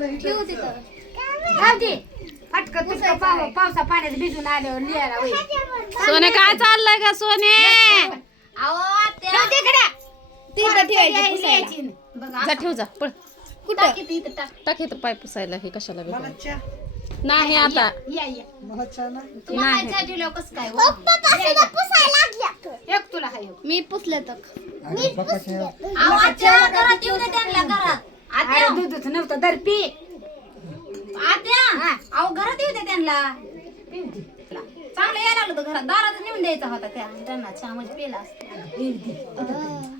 ठेवू तिथं. राहू दे. फटकं तुझं पावसा पाण्यात भिजून आल्यावर लिहायला होईल. सोने काय चाललंय का सोने? अहो ठेव तिकडे. तिथं ठेवायची पुसायची. बघा जा ठेव जा पळ. कुठं टाक इथं टाक. टाक इथं पाय पुसायला हे कशाला मला वेगळं? चहा नाही आता या या. मला चहा ना तुम्हाला चहा दिल्यावर कसं काय हो? एक तुला हाय एक. मी पुसले तर अहो आत्या घरात येऊ दे त्यांना घरात. आत्या दूधच नव्हतं दर पी. आत्या अहो घरात येऊ दे त्यांना. चांगलं यायला लागलं होतं घरात. दारात नेऊन द्यायचा होता त्यांना चहा म्हणजे पेला असतो.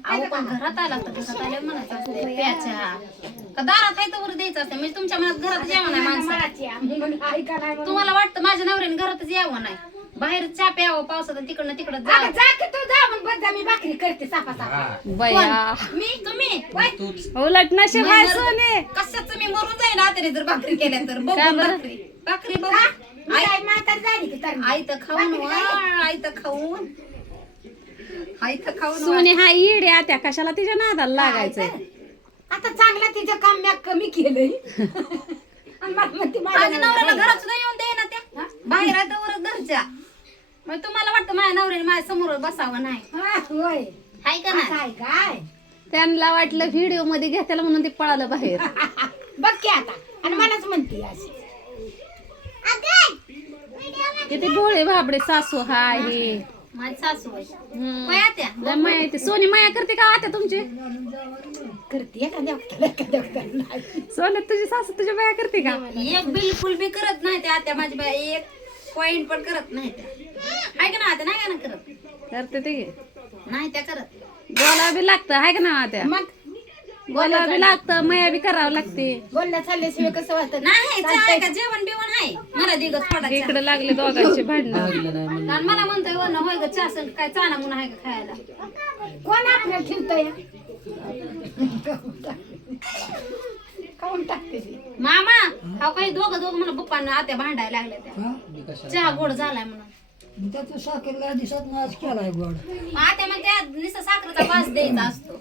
अहो पण घरात आला तर घरात आल्यावर म्हणायचं असते प्या चहा. का दारात आहे तर वर द्यायचं असतं. म्हणजे तुमच्या मनात घरात जेवण आहे माणसं. तुम्हाला वाटतं माझ्या नवऱ्याने घरातच यावं नाही. बाहेर चहा प्यावं पावसात तिकडनं तिकडं जा. मी भाकरी करते साफा साफा. बया मी तुम्ही उलट नशीब आहे सोने. कशाच मी मरून जाईन आताने जर भाकरी केल्या तर बघू का बरं? भाकरी भाकरी बघू. आई तर खाऊन वा, आई तर खाऊन आई तर खाऊन वा. सोने हा इडे आत्या कशाला तिच्या नादाला लागायचंय? आता चांगला तिचं काम मी कमी केलंय आणि मला म्हणते माझ्या माझ्या नवऱ्याला घरात सुद्धा येऊन दे ना त्या बाहेर आहे तर वरच घरच्या. मग तुम्हाला वाटतं माझ्या नवऱ्याने माझ्या समोर बसावं नाही होय हाय का नाही? काय काय त्यांना वाटलं व्हिडिओ मध्ये घेताला म्हणून ते पळालं बाहेर. बघ की आता आणि मलाच म्हणते अशी किती भोळे भाबडे सासू हाय हे. माझी सासू आहे. हम्म. बाया त्या लय माया येते. सोनी माया करते का आत्या तुमची? करते एखाद्या वक्ताला नाही सोने तुझी सासू तुझी माया करते का? एक बिलकुल बी करत नाही त्या आत्या माझी बाई. एक पॉइंट पण करत नाही त्या. हाय का ना आत्या? नाही का ना करत? करते ते नाही त्या करत. बोलावं बी लागतं हाय का ना आत्या? मग बोलावं बी लागतं माया बी करावं लागते. बोलण्या चालल्याशिवाय कसं वाटत नाही चालाय का जेवण बिवण आहे मला दिगस पडायचं. इकडे लागले दोघांची भांडणं. आणि मला म्हणतोय वरनं होय ग चहा संग काय चाना म्हणून आहे का खायला. कोण आपल्याला ठेवतोय काऊन टाकते ती? मामा हा काही दोघं मला पप्पांना आत्या भांडायला लागल्या त्या. चहा गोड झालाय म्हणून. त्याचं साखरला दिसत नाच केलाय गोड आत्या मग त्या नुसतं साखरेचा वास द्यायचा असतो.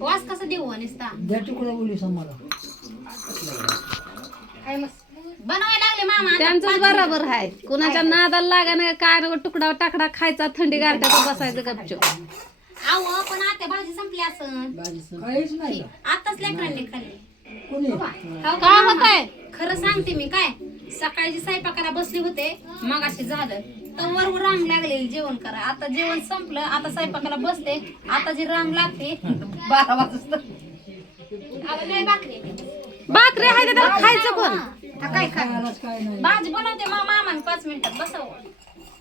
वास कसा देऊ नुसता द्या तुकडा बोलीस आम्हाला काय मस्त बनवायला लागले मामा आता. त्यांचंच बरोबर आहे. कुणाच्या नादाला लागा नाही काय नको तुकडा टाकडा खायचा थंडी गारट्यात बसायचं गपचूप. अहो पण आत्या भाजी संपली असं काहीच नाही का? आताच लेकरांनी खाल्ली. कोणी हो काय का? होतंय? खरं सांगते मी काय सकाळची स्वयंपाकाला बसले होते मग असे झालं तर वर रांग लागलेली जेवण करा. आता जेवण संपलं आता स्वयंपाकाला बसते. आता जी रांग लागते 12 वाजता. अहो, लय भाकरी आहे. भाकरी आहे तर त्याला खायचं कोण? काय खायलाच काय नाही भाजी बनवते मग मामाने 5 मिनिटात बसावं.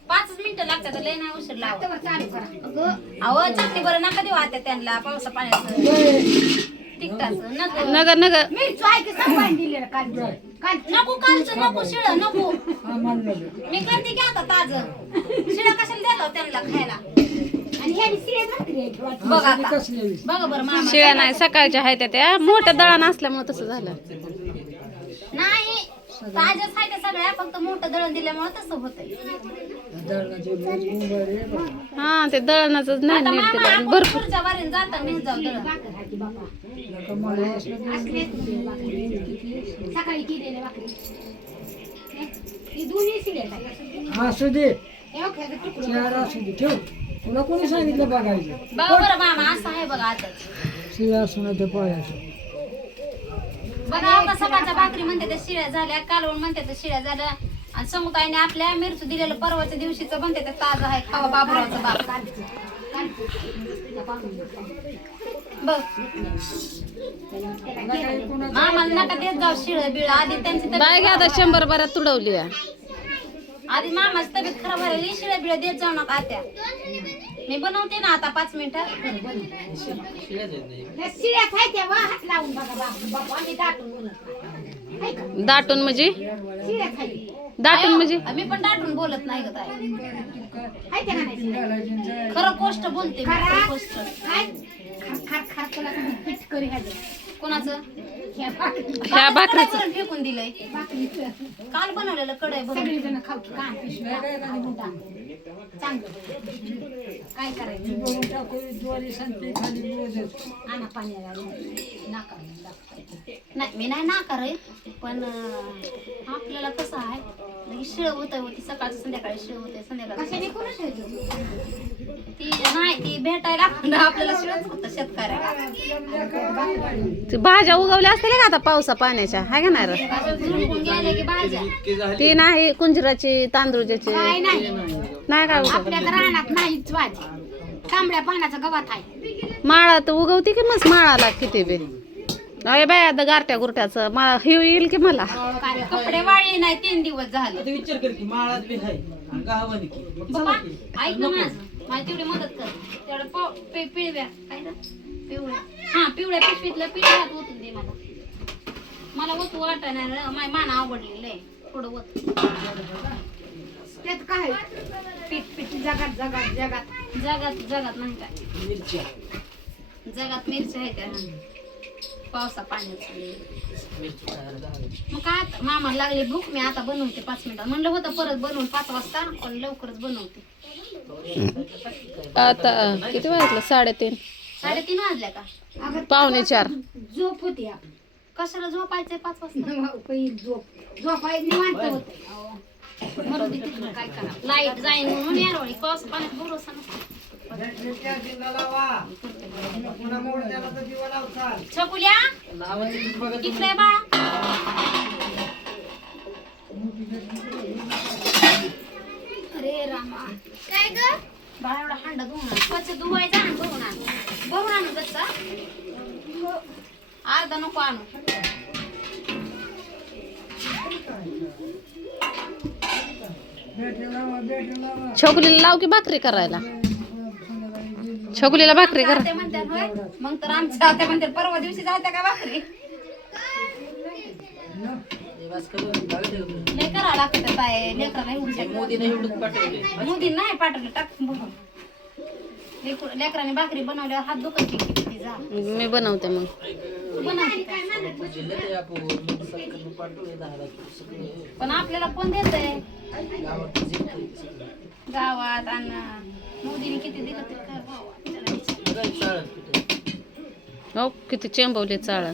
5 मिनिटं लागतात लय नाही उशीर लावा. चालू करा अहो चटणी बरं नका देऊ आता त्यांना पावसा पाण्याचं तिखटाचं नगर नगर मिरची आहे की सांभाळून दिलेलं काल नको कालचं नको शिळ नको. हा मानलं मी करते की आता ताज शिळा कशाला द्यायला त्यांना खायला. आणि ह्यानी शिळे भाकरी आहे की वाटतं. बघ आता कसली बघा बरं मामा शिळ्या नाही सकाळच्या आहेत त्या मोठ्या दळण असल्यामुळे तसं झालं. नाही ताज्याच आहे त्या सगळ्या फक्त मोठं दळण दिल्यामुळे तसं होतंय. दळणाचे रोज मुंबई रे बा. हा ते दळणाचं नाही आता नीट मामा केलं. आपण भरपूर पुढच्या वारीने जाताना नेत जाऊ दळण. नका मला असलं की सकाळी केलेल्या भाकरी ही दोन्ही शिळे आहे. असू दे हे बघ, ह्याचं तुकडं. चार असू दे ठेव तुला कोणी सांगितलं बघायचं बघा बरं मामा असं आहे बघा आता. शिळा असू नाही तर पायाचं बघा आता सकाळच्या भाकरी म्हणते त्या शिळ्या झाल्या कालवण म्हणते त्या शिळ्या झाल्या आणि समुदायाने आपल्या मिरची दिलेलं परवाच्या दिवशीचं म्हणते ते ताजं आहे खावा बाबरावचं बाप. बघ मामाला नका देत जाऊ शिळ बिळ आधी त्यांची बाय घ्या आता 100 बऱ्यात तुडवली आहे. आधी मामाची तब्येत खराब झालेली शिळ्या बिळ देत जाऊ नका आत्या. मी बनवते ना आता 5 मिनिटं. ह्या शिळ्यात आहे त्या वा हात लावून बघा बापू आम्ही दाटून बोलत नाही. आहे का? दाटून म्हणजे शिळ्यात आहे. दाटून म्हणजे मी पण दाटून बोलत नाही ग ताई. आहे त्या का नाही शिळ्या? खरं गोष्ट बोलते मी, खरं गोष्ट. काय खार खार खार तुला सांगते, पीठ करी ह्याचं. कोणाचं ह्या भाकरी ह्या भाकरीचं कढई फेकून दिलंय भाकरीचं काल बनवलेलं कढई भरून. सगळेजण खाऊ की काय पिशव्या. चांगलं काय करायचं बघून टाकू ज्वारी सांगते खाली रोजच. आणा पाण्याला नाकारायला लागतं. नाही मी नाही नाकार पण आपल्याला कसं आहे लगेच शिळ होती सकाळचं संध्याकाळी शिळ होते संध्याकाळी कशाने करू शकतो ती नाही ती भेटायला आपण आपल्याला शिळच होतं शेतकऱ्याला ते भाज्या उगवल्या असतील का आता पावसा पाण्याच्या हाय का नाही रे? असं झुरपून गेले की भाज्या ती नाही कुंजराची तांदूळची काय नाही नाही काय उगवत. आपल्या तर रानात नाहीच भाजी तांबड्या पानाचा गवत आहे माळा तर उगवती की मस्त माळाला किती बी अरे बाय आता गारट्या गुरट्याचं हे येईल की मला काय कपडे वाळले नाही 3 दिवस झाले आता विचार कर की माळात बी आहे आणि गावाने की मग बाबा चला की. ऐक ना माझं माझी तेवढी मदत कर तेवढं पिवळ्या काय ना पिवळ्या हा पिवळ्या पिशवीतलं पीठ हात ओतून दे मला ओतू वाटा नाही माझी मान आवडलेलं आहे थोडं ओत त्यात काय पीठ पीठ जगात जगात जगात जगात जगात नाही काय मिरच्या जगात मिरच्या आहे का पावसा पाण्यात मिरची खायला गावी. मग काय आता मामाला लागली भूक मी आता बनवते 5 मिनिटात म्हणलं होतं परत बनवून 5 वाजता पण लवकरच बनवते आता किती वाजलं 3:30 3:30 वाजल्या का अगं 3:45 झोप होती आपली. कशाला झोपायचंय 5 वाजता झोपायला निवांत होते मरू दे तिकडं, काय करा लाईट जाईन म्हणून यारोळी पाऊस पाण्यात भरोसा नसतो छकुल्या लावायची बघा तुम्ही. इकडे बाळा अरे रामा काय ग बाळा एवढा हांडा धुवून आण स्वच्छ धुवायचा आणि धुवून आण भरून आणू गच्चा अर्धा नको आणू छोकलीला लाव की भाकरी करायला छोकलीला भाकरी कर जाते म्हणतात होय मग तर आमच्या जाते म्हणतात परवा दिवशी जाते का भाकरी देवास करून गावी ठेवलं. लय करावं लागतं काय लेकर नाही उडू शकत मोदीने एवढंच पाठवले मोदी नाही पाठवलं टाक बघून लेकरांनी भाकरी बनवल्यावर हात दुखायची किती जा मी बनवते मग तू बनवते काय? जिल्ह्यात आहे आपण सरकारने पाठवले 10 लाख सगळे पण आपल्याला कोण देतंय गावात जिंकतंय सगळं. गावात आणि मोदीने किती दिलं तरी काय भाव त्याला विचार. बघा चाळत कुठे हो किती चेंबवले चाळ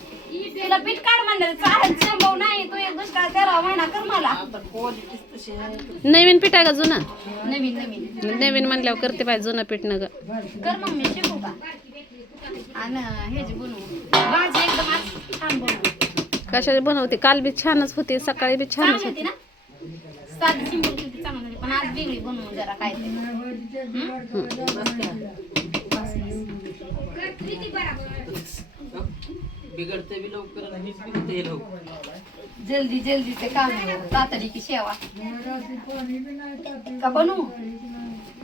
तुला पीठ काढ म्हणलं चालेल संभव नाही तू एक दुष्काळ 13 महिना कर मला आता क्वालिटीच तशी आहे नवीन पीठ आहे का जुनं नवीन नवीन नवीन म्हणल्यावर करते पाहिजे जुनं पीठ न ग कर मग मी शिकू का आणि हे जे बनवू भाजी एकदम आज छान बनवू कशाची बनवते काल बी छानच होती सकाळी बी छानच चांगली होती होती ना साधी सिंपल होती चांगली होती पण आज वेगळी बनवू जरा काय ते बिघडते बी लवकर आणि हीच बिघडते लवकर जल्दी जल्दी ते काम तातडी की शेवा का बनवू